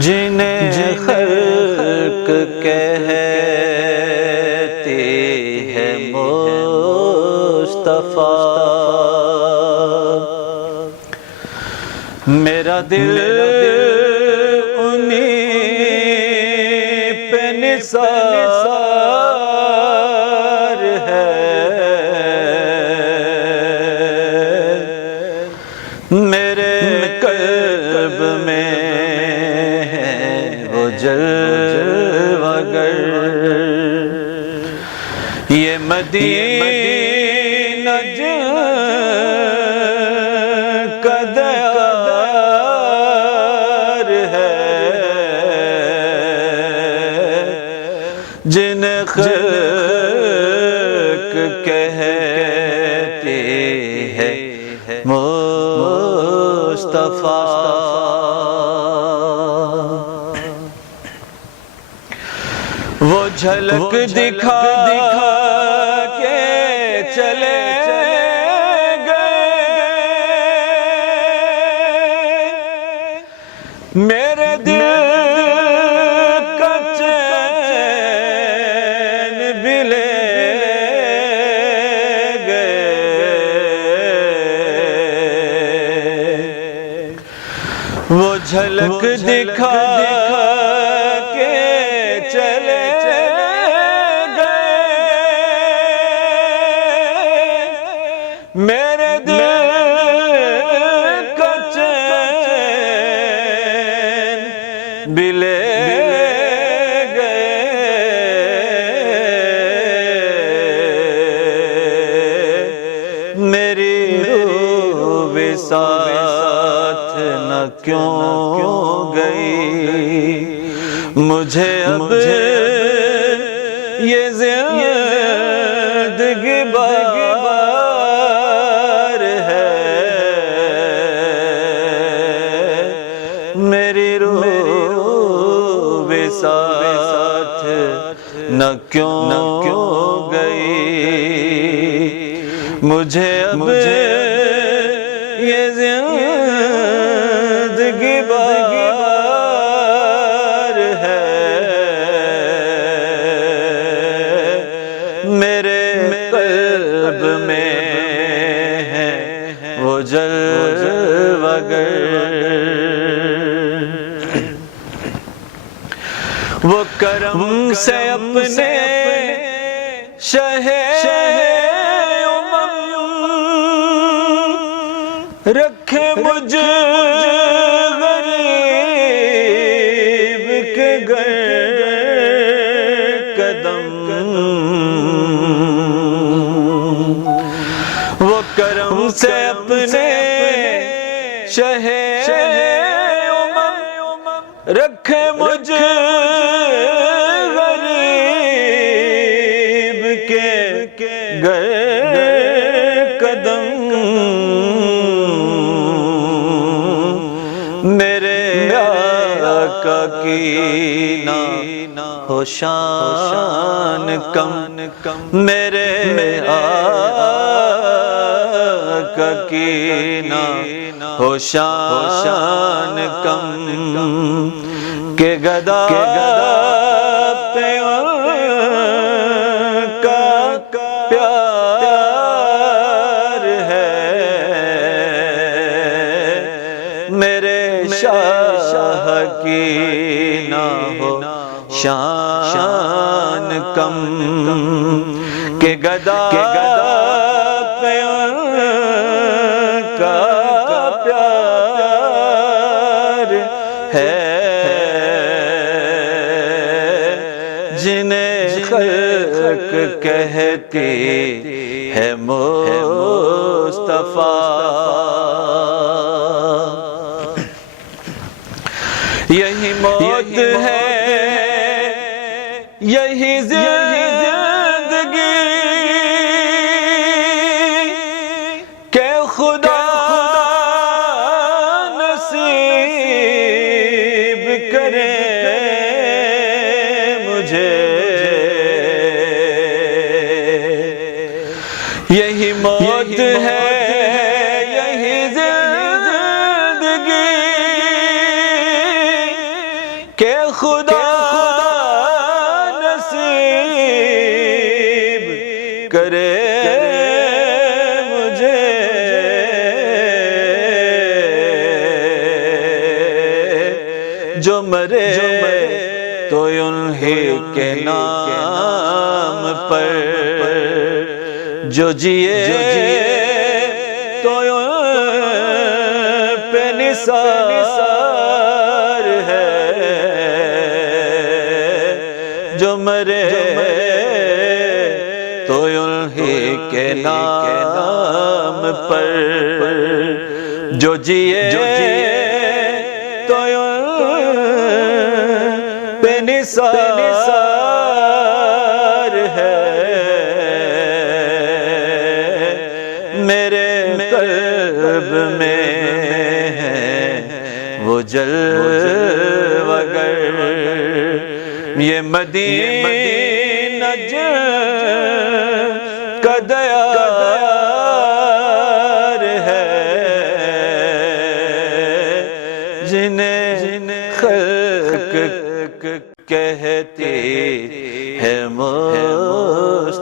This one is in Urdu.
جنہیں خلق کہتی ہے مصطفیٰ، میرا دل انہیں پہ نثار ہے، میرے قلب میں ہے وہ جلوہ گر، یہ مدینہ کا دیار ہے، جن خلق کہتی ہے مصطفیٰ، وہ جھلک دکھا کے چلے گئے، میرے دل کا چین بھی لے گئے، وہ جھلک دکھا کے چلے میرے دل کا چین بھی لے گئے، میری روح بھی ساتھ نہ کیوں گئی، مجھے اب یہ زندگی میری روح بھی ساتھ نہ کیوں گئی، مجھے اب یہ زندگی بار ہے، میرے قلب میں ہے وہ جلوہ گر، وہ کرم سے اپنے شہ امم رکھے مجھ غریب کے گر قدم، وہ کرم سے اپنے شہ امم رکھے مجھ غریب کے گر قدم، میرے آقا کی نہ ہو شان کم، میرے آقا کی نہ ہو شان کم، کہ گدا پہ ان کا پیار ہے، میرے شاہ کی نہ ہو شان کم، کہ گدا پہ ان کا پیار ہے، جنہیں خلق کہتی ہے مصطفیٰ، یہی موت ہے یہی زندگی کہ خدا نصیب کرے مجھے، یہی موت ہے یہی زندگی جو مرے تو انہی کے نام پر، جو جیے تو ان پہ نثار ہے، جو مرے تو انہی کے نام پر، جو جیے تو ان پہ نثار ہے۔ میرے قلب میں ہے وہ جلوہ گر، یہ مدینہ کا دیار ہے، جنہیں خلق کہتی ہے مصطفیٰ۔